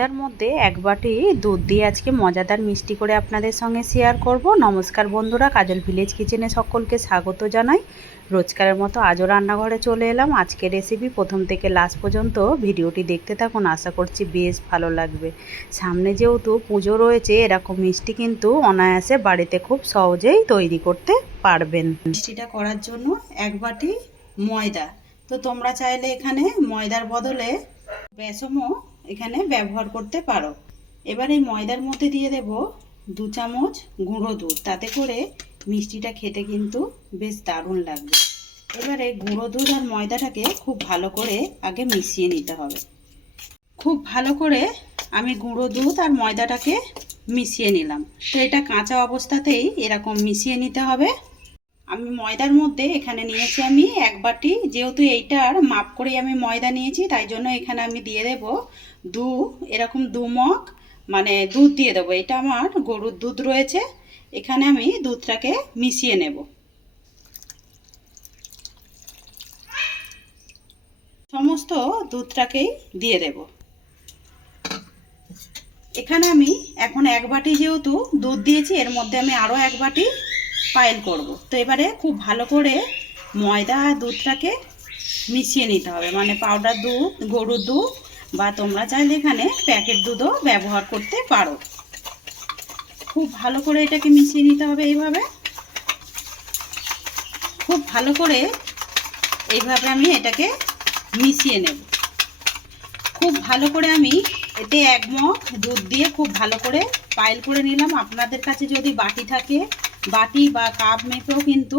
তার মধ্যে এক বাটি দুধ দিয়ে আজকে মজাদার মিষ্টি করে আপনাদের সঙ্গে শেয়ার করব। নমস্কার বন্ধুরা, কাজল ভিলেজ কিচেনে সকলকে স্বাগত জানাই। রোজকারের মতো আজও রান্নাঘরে চলে এলাম। আজকের রেসিপি প্রথম থেকে লাস্ট পর্যন্ত ভিডিওটি দেখতে থাকুন, আশা করছি বেশ ভালো লাগবে। সামনে যেহেতু পুজো রয়েছে, এরকম মিষ্টি কিন্তু অনায়াসে বাড়িতে খুব সহজেই তৈরি করতে পারবেন। মিষ্টিটা করার জন্য এক বাটি ময়দা, তো তোমরা চাইলে এখানে ময়দার বদলে বেসমও এখানে ব্যবহার করতে পারো। এবার এই ময়দার মধ্যে দিয়ে দেব 2 চামচ গুঁড়ো দুধ, তাতে করে মিষ্টিটা খেতে কিন্তু বেশ দারুণ লাগবে। এবারে গুঁড়ো দুধ আর ময়দাটাকে খুব ভালো করে আগে মিশিয়ে নিতে হবে। খুব ভালো করে আমি গুঁড়ো দুধ আর ময়দাটাকে মিশিয়ে নিলাম। তো এটা কাঁচা অবস্থাতেই এরকম মিশিয়ে নিতে হবে। আমি ময়দার মধ্যে এখানে নিয়েছি আমি এক বাটি, যেহেতু এইটার মাপ করেই আমি ময়দা নিয়েছি, তাই জন্য এখানে আমি দিয়ে দেব এরকম 2 মগ মানে দুধ দিয়ে দেবো। এটা আমার গরুর দুধ রয়েছে, এখানে আমি দুধটাকে মিশিয়ে নেব। সমস্ত দুধটাকেই দিয়ে দেব। এখানে আমি এখন এক বাটি যেহেতু দুধ দিয়েছি, এর মধ্যে আমি আরও এক বাটি পাইল করব। তো এবারে খুব ভালো করে ময়দা আর দুধটাকে মিশিয়ে নিতে হবে, মানে পাউডার দুধ, গরুর দুধ, বা তোমরা চাইলে এখানে প্যাকেট দুধও ব্যবহার করতে পারো। খুব ভালো করে এটাকে মিশিয়ে নিতে হবে। খুব ভালো করে এইভাবে আমি এটাকে মিশিয়ে নেব। খুব ভালো করে আমি এতে 1 মগ দুধ দিয়ে খুব ভালো করে পাইল করে নিলাম। আপনাদের কাছে যদি বাটি থাকে, বাটি বা কাপ মেপেও কিন্তু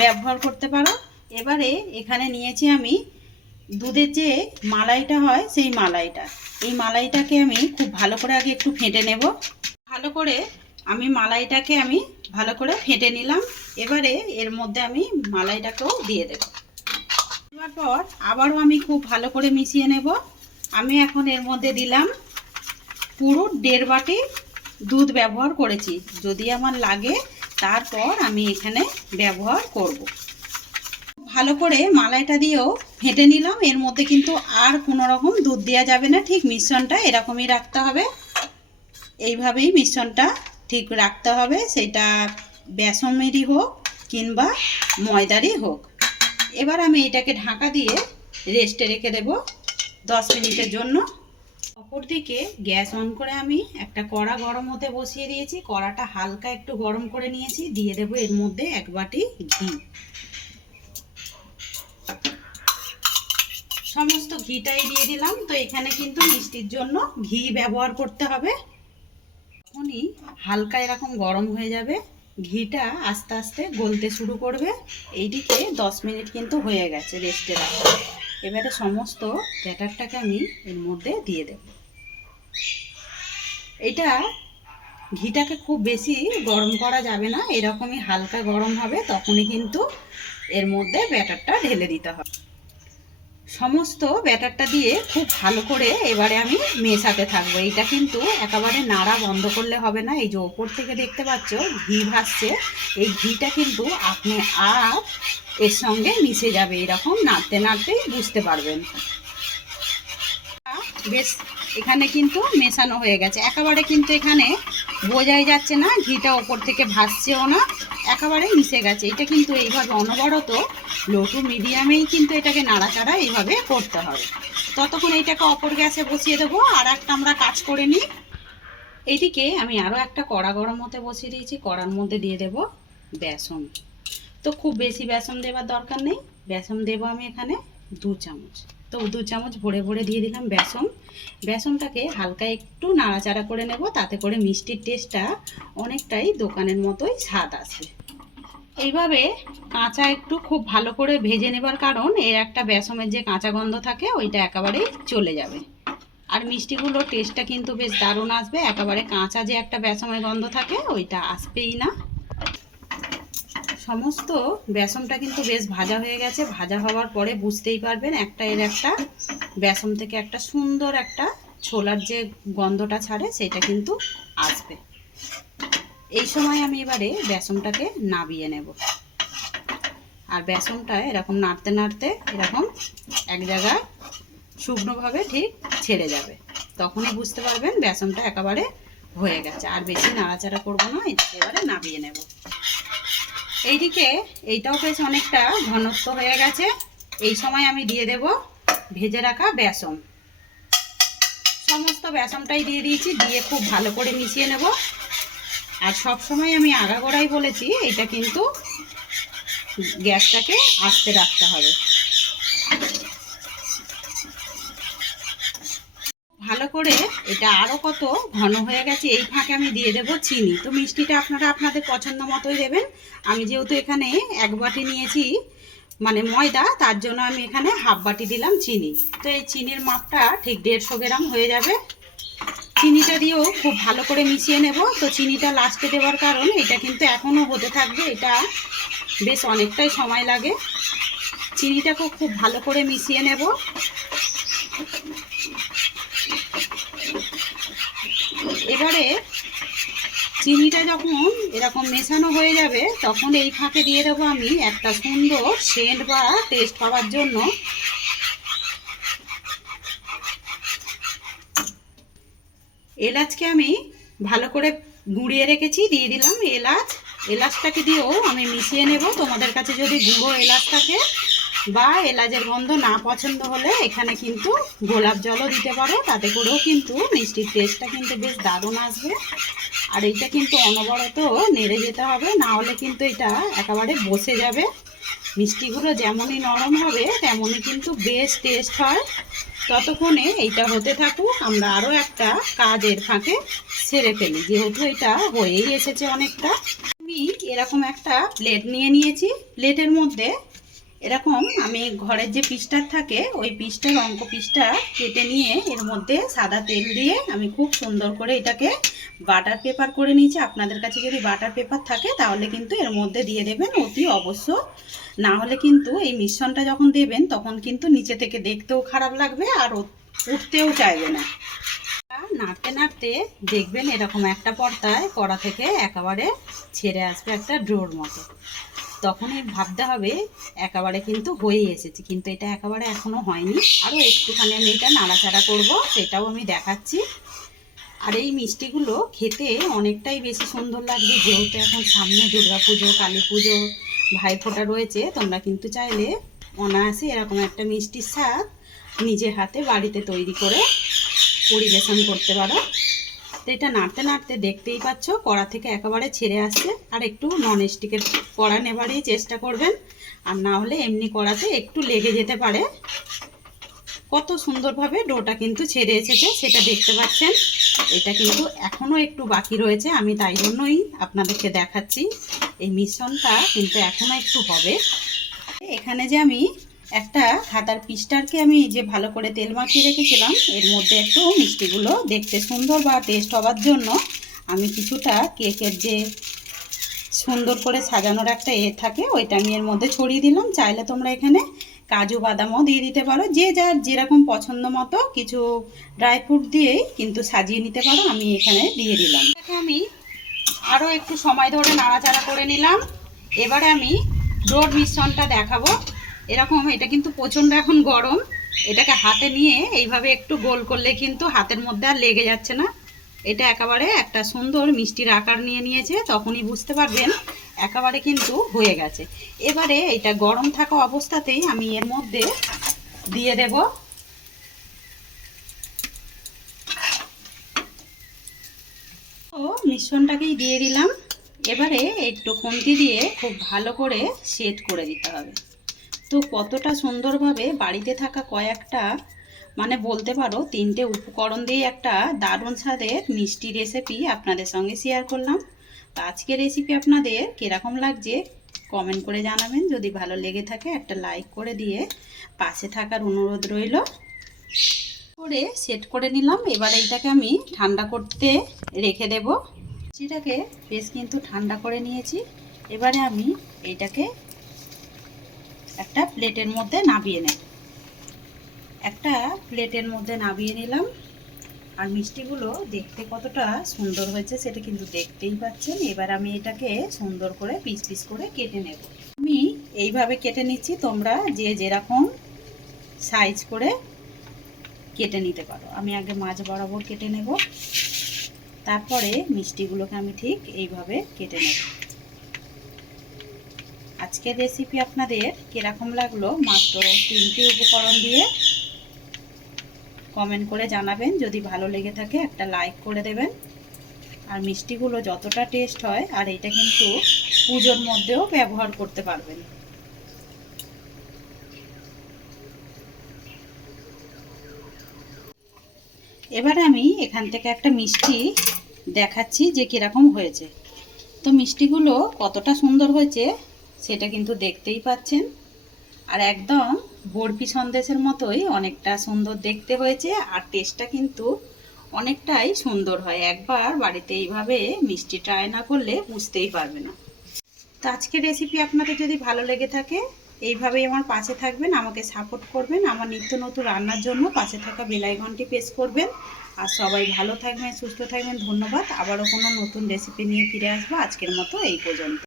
ব্যবহার করতে পারো। এবারে এখানে নিয়েছি আমি দুধের যে মালাইটা হয়, সেই মালাইটা। এই মালাইটাকে আমি খুব ভালো করে আগে একটু ফেটে নেব। ভালো করে আমি মালাইটাকে ভালো করে ফেটে নিলাম। এবারে এর মধ্যে আমি মালাইটাকেও দিয়ে দেব। দেওয়ার পর আবারও আমি খুব ভালো করে মিশিয়ে নেব। আমি এখন এর মধ্যে দিলাম পুরো 1.5 বাটি দুধ ব্যবহার করেছি। যদি আমার লাগে তারপর আমি এখানে ব্যবহার করব। ভালো করে মালাইটা দিয়েও ফেটে নিলাম। এর মধ্যে কিন্তু আর কোনো রকম দুধ দেওয়া যাবে না, ঠিক মিশ্রণটা এরকমই রাখতে হবে। এইভাবেই মিশ্রণটা ঠিক রাখতে হবে, সেটা বেসমেরই হোক কিংবা ময়দারই হোক। এবার আমি এটাকে ঢাকা দিয়ে রেস্টে রেখে দেব 10 মিনিটের জন্য। অপরদিকে গ্যাস অন করে আমি একটা কড়া গরম হতে বসিয়ে দিয়েছি। কড়াটা হালকা একটু গরম করে নিয়েছি। দিয়ে দেব এর মধ্যে 1 বাটি ঘি। সমস্ত ঘিটাই দিয়ে দিলাম। তো এখানে কিন্তু মিষ্টির জন্য ঘি ব্যবহার করতে হবে। যখনই হালকা এরকম গরম হয়ে যাবে, ঘিটা আস্তে আস্তে গলতে শুরু করবে। এইদিকে 10 মিনিট কিন্তু হয়ে গেছে রেস্টে রাখা। এবারে সমস্ত ব্যাটারটাকে আমি এর মধ্যে দিয়ে দেব। এটা ঘিটাকে খুব বেশি গরম করা যাবে না, এরকমই হালকা গরম হবে, তখনই কিন্তু এর মধ্যে ব্যাটারটা ঢেলে দিতে হবে। সমস্ত ব্যাটারটা দিয়ে খুব ভালো করে এবারে আমি মেশাতে থাকবো। এইটা কিন্তু একেবারে নাড়া বন্ধ করলে হবে না। এই যে ওপর থেকে দেখতে পাচ্ছ ঘি ভাসছে, এই ঘিটা কিন্তু আপনি আর এর সঙ্গে মিশে যাবে। এরকম নাড়তে নাড়তেই বুঝতে পারবেন। বেশ এখানে কিন্তু মেশানো হয়ে গেছে। একেবারে কিন্তু এখানে বোঝাই যাচ্ছে না ঘিটা ওপর থেকে ভাসছেও না, একেবারে মিশে গেছে। এটা কিন্তু এইভাবে অনবরত লো টু মিডিয়ামেই কিন্তু এটাকে নাড়াচাড়া এইভাবে করতে হবে। ততক্ষণ এইটাকে অপর গ্যাসে বসিয়ে দেবো। আর একটা আমরা কাজ করে নিই। এইদিকে আমি আরও একটা কড়া গরম হতে বসিয়ে দিয়েছি। কড়ার মধ্যে দিয়ে দেব বেসন। তো খুব বেশি বেসন দেওয়ার দরকার নেই, বেসন দেবো আমি এখানে 2 চামচ। তো 2 চামচ ভরে ভরে দিয়ে দিলাম বেসন। বেসনটাকে হালকা একটু নাড়াচাড়া করে নেব, তাতে করে মিষ্টির টেস্টটা অনেকটাই দোকানের মতোই স্বাদ আসবে। এইভাবে কাঁচা একটু খুব ভালো করে ভেজে নেবার কারণ এর একটা বেসনের যে কাঁচা গন্ধ থাকে ওইটা একেবারেই চলে যাবে। আর মিষ্টিগুলোর টেস্টটা কিন্তু বেশ দারুণ আসবে। একেবারে কাঁচা যে একটা বেসনের গন্ধ থাকে ওইটা আসবেই না। সমস্ত বেসনটা কিন্তু বেশ ভাজা হয়ে গেছে। ভাজা হওয়ার পরে বুঝতেই পারবেন এর একটা বেসন থেকে একটা সুন্দর একটা ছোলার যে গন্ধটা ছাড়ে সেটা কিন্তু আসবে। এই সময় আমি এবারে বেসনটাকে নাবিয়ে নেব। আর বেসনটা এরকম নাড়তে নাড়তে এরকম এক জায়গায় শুকনোভাবে ঠিক ছেড়ে যাবে। তখনই বুঝতে পারবেন বেসনটা একেবারে হয়ে গেছে। আর বেশি নাড়াচাড়া করবো না, এটাকে এবারে নামিয়ে নেব। এইদিকে এইটাও বেশ অনেকটা ঘনত্ব হয়ে গেছে। এই সময় আমি দিয়ে দেব ভেজে রাখা বেসন। সমস্ত বেসনটাই দিয়ে দিয়েছি, দিয়ে খুব ভালো করে মিশিয়ে নেব। আর সব সময় আমি আগাগোড়াই বলেছি এটা কিন্তু গ্যাসটাকে আস্তে রাখতে হবে। ভালো করে এটা আরও কত ঘন হয়ে গেছে, এই ফাঁকে আমি দিয়ে দেব চিনি। তো মিষ্টিটা আপনারা আপনাদের পছন্দ মতোই দেবেন। আমি যেহেতু এখানে 1 বাটি নিয়েছি মানে ময়দা, তার জন্য আমি এখানে হাফ বাটি দিলাম চিনি। তো এই চিনির মাপটা ঠিক 150 গ্রাম হয়ে যাবে। চিনিটা দিয়েও খুব ভালো করে মিশিয়ে নেব। তো চিনিটা লাস্টে দেওয়ার কারণ এটা কিন্তু এখনও হতে থাকবে, এটা বেশ অনেকটাই সময় লাগে। চিনিটাকে খুব ভালো করে মিশিয়ে নেব। এবারে চিনিটা যখন এরকম মেশানো হয়ে যাবে তখন এই ফাঁকে দিয়ে দেবো আমি একটা সুন্দর সেন্ট বা টেস্ট পাওয়ার জন্য এলাচকে আমি ভালো করে গুঁড়িয়ে রেখেছি, দিয়ে দিলাম এলাচ। এলাচটাকে দিয়েও আমি মিশিয়ে নেব। তোমাদের কাছে যদি গুঁড়ো এলাচ থাকে বা এলাচের গন্ধ না পছন্দ হলে এখানে কিন্তু গোলাপ জলও দিতে পারো, তাতে করেও কিন্তু মিষ্টির টেস্টটা কিন্তু বেশ দারুণ আসবে। আর এইটা কিন্তু অনবরত নেড়ে যেতে হবে, না হলে কিন্তু এটা একেবারে বসে যাবে। মিষ্টিগুলো যেমনই নরম হবে তেমনই কিন্তু বেশ টেস্ট হয়। ততক্ষণে এইটা হতে থাকুক, আমরা আরও একটা কাজের ফাঁকে সেরে ফেলি, যেহেতু এটা হয়েই এসেছে অনেকটা। আমি এরকম একটা প্লেট নিয়ে নিয়েছি। প্লেটের মধ্যে এরকম আমি ঘরের যে পিসটার থাকে ওই পিসটার অঙ্ক পিসটা কেটে নিয়ে এর মধ্যে সাদা তেল দিয়ে আমি খুব সুন্দর করে এটাকে বাটার পেপার করে নিয়েছি। আপনাদের কাছে যদি বাটার পেপার থাকে তাহলে কিন্তু এর মধ্যে দিয়ে দেবেন অতি অবশ্য, না হলে কিন্তু এই মিশ্রণটা যখন দেবেন তখন কিন্তু নিচে থেকে দেখতেও খারাপ লাগবে আর উঠতেও চাইবে না। নাড়তে নাড়তে দেখবেন এরকম একটা পর্দায় কড়া থেকে একেবারে ছেড়ে আসবে একটা ডোর মতো। তখনই ভাবতে হবে একেবারে কিন্তু হয়ে এসেছে, কিন্তু এটা একেবারে এখনো হয়নি। আরও একটুখানি আমি এটা নাড়াচাড়া করব, সেটাও আমি দেখাচ্ছি। আর এই মিষ্টিগুলো খেতে অনেকটাই বেশি সুন্দর লাগবে, যেহেতু এখন সামনে দুর্গাপুজো, কালী পুজো, ভাইফোঁটা রয়েছে। তোমরা কিন্তু চাইলে অনায়াসে এরকম একটা মিষ্টির স্বাদ নিজের হাতে বাড়িতে তৈরি করে পরিবেশন করতে পারো। তো এটা নাড়তে নাড়তে দেখতেই পাচ্ছ কড়া থেকে একেবারে ছেড়ে আসছে। আর একটু ননস্টিকের কড়া নেবারই চেষ্টা করবেন, আর না হলে এমনি কড়াতে একটু লেগে যেতে পারে। কত সুন্দরভাবে ডোটা কিন্তু ছেড়ে এসেছে সেটা দেখতে পাচ্ছেন। এটা কিন্তু এখনও একটু বাকি রয়েছে, আমি তাই জন্যই আপনাদেরকে দেখাচ্ছি। এই মিশ্রণটা কিন্তু এখনও একটু হবে। এখানে যে আমি একটা খাতার পিসটারকে আমি যে ভালো করে তেল মাখিয়ে রেখেছিলাম, এর মধ্যে একটু মিষ্টিগুলো দেখতে সুন্দর বা টেস্ট হওয়ার জন্য আমি কিছুটা কেকের যে সুন্দর করে সাজানোর একটা থাকে ওইটা আমি এর মধ্যে ছড়িয়ে দিলাম। চাইলে তোমরা এখানে কাজু বাদামও দিয়ে দিতে পারো, যে যার যেরকম পছন্দ মতো কিছু ড্রাই ফ্রুট দিয়েই কিন্তু সাজিয়ে নিতে পারো। আমি এখানে দিয়ে দিলাম। আমি আরও একটু সময় ধরে নাড়াচাড়া করে নিলাম। এবারে আমি ডোর মিশ্রণটা দেখাবো। এরকম এটা কিন্তু প্রচণ্ড এখন গরম, এটাকে হাতে নিয়ে এইভাবে একটু গোল করলে কিন্তু হাতের মধ্যে আর লেগে যাচ্ছে না। এটা একেবারে একটা সুন্দর মিষ্টির আকার নিয়ে নিয়েছে, তখনই বুঝতে পারবেন একেবারে কিন্তু হয়ে গেছে। এবারে এটা গরম থাকা অবস্থাতেই আমি এর মধ্যে দিয়ে দেব মিশ্রণটাকেই দিয়ে দিলাম। এবারে একটু খুন্তি দিয়ে খুব ভালো করে সেট করে দিতে হবে। তো কতটা সুন্দরভাবে বাড়িতে থাকা কয়েকটা মানে বলতে পারো 3টে উপকরণ দিয়ে একটা দারুণ স্বাদের মিষ্টি রেসিপি আপনাদের সঙ্গে শেয়ার করলাম। তো আজকের রেসিপি আপনাদের কীরকম লাগছে কমেন্ট করে জানাবেন। যদি ভালো লেগে থাকে একটা লাইক করে দিয়ে পাশে থাকার অনুরোধ রইল। করে সেট করে নিলাম। এবার এইটাকে আমি ঠান্ডা করতে রেখে দেব। সেটাকে বেশ কিন্তু ঠান্ডা করে নিয়েছি। এবারে আমি এইটাকে একটা প্লেটের মধ্যে নামিয়ে নেব। একটা প্লেটের মধ্যে নামিয়ে নিলাম। আর মিষ্টিগুলো দেখতে কতটা সুন্দর হয়েছে সেটা কিন্তু দেখতেই পাচ্ছেন। এবার আমি এটাকে সুন্দর করে পিস পিস করে কেটে নেব। আমি এইভাবে কেটে নিচ্ছি, তোমরা যে যেরকম সাইজ করে কেটে নিতে পারো। আমি আগে মাছ বরাবর কেটে নেব, তারপরে মিষ্টিগুলোকে আমি ঠিক এইভাবে কেটে নেব। আজকের রেসিপি আপনাদের কীরকম লাগলো মাত্র 3টি উপকরণ দিয়ে কমেন্ট করে জানাবেন। যদি ভালো লেগে থাকে একটা লাইক করে দেবেন। আর মিষ্টিগুলো যতটা টেস্ট হয়, আর এটা কিন্তু পুজোর মধ্যেও ব্যবহার করতে পারবেন। এবারে আমি এখান থেকে একটা মিষ্টি দেখাচ্ছি যে কীরকম হয়েছে। তো মিষ্টিগুলো কতটা সুন্দর হয়েছে সেটা কিন্তু দেখতেই পাচ্ছেন। আর একদম বরফি সন্দেশের মতোই অনেকটা সুন্দর দেখতে হয়েছে, আর টেস্টটা কিন্তু অনেকটাই সুন্দর হয়। একবার বাড়িতে এইভাবে মিষ্টি ট্রাই না করলে বুঝতেই পারবে না। তো আজকের রেসিপি আপনাদের যদি ভালো লেগে থাকে, এইভাবেই আমার পাশে থাকবেন, আমাকে সাপোর্ট করবেন। আমার নিত্য নতুন রান্নার জন্য পাশে থাকা বেল আইকনটি প্রেস করবেন। আর সবাই ভালো থাকবেন, সুস্থ থাকবেন। ধন্যবাদ। আবারও কোনো নতুন রেসিপি নিয়ে ফিরে আসবো। আজকের মতো এই পর্যন্ত।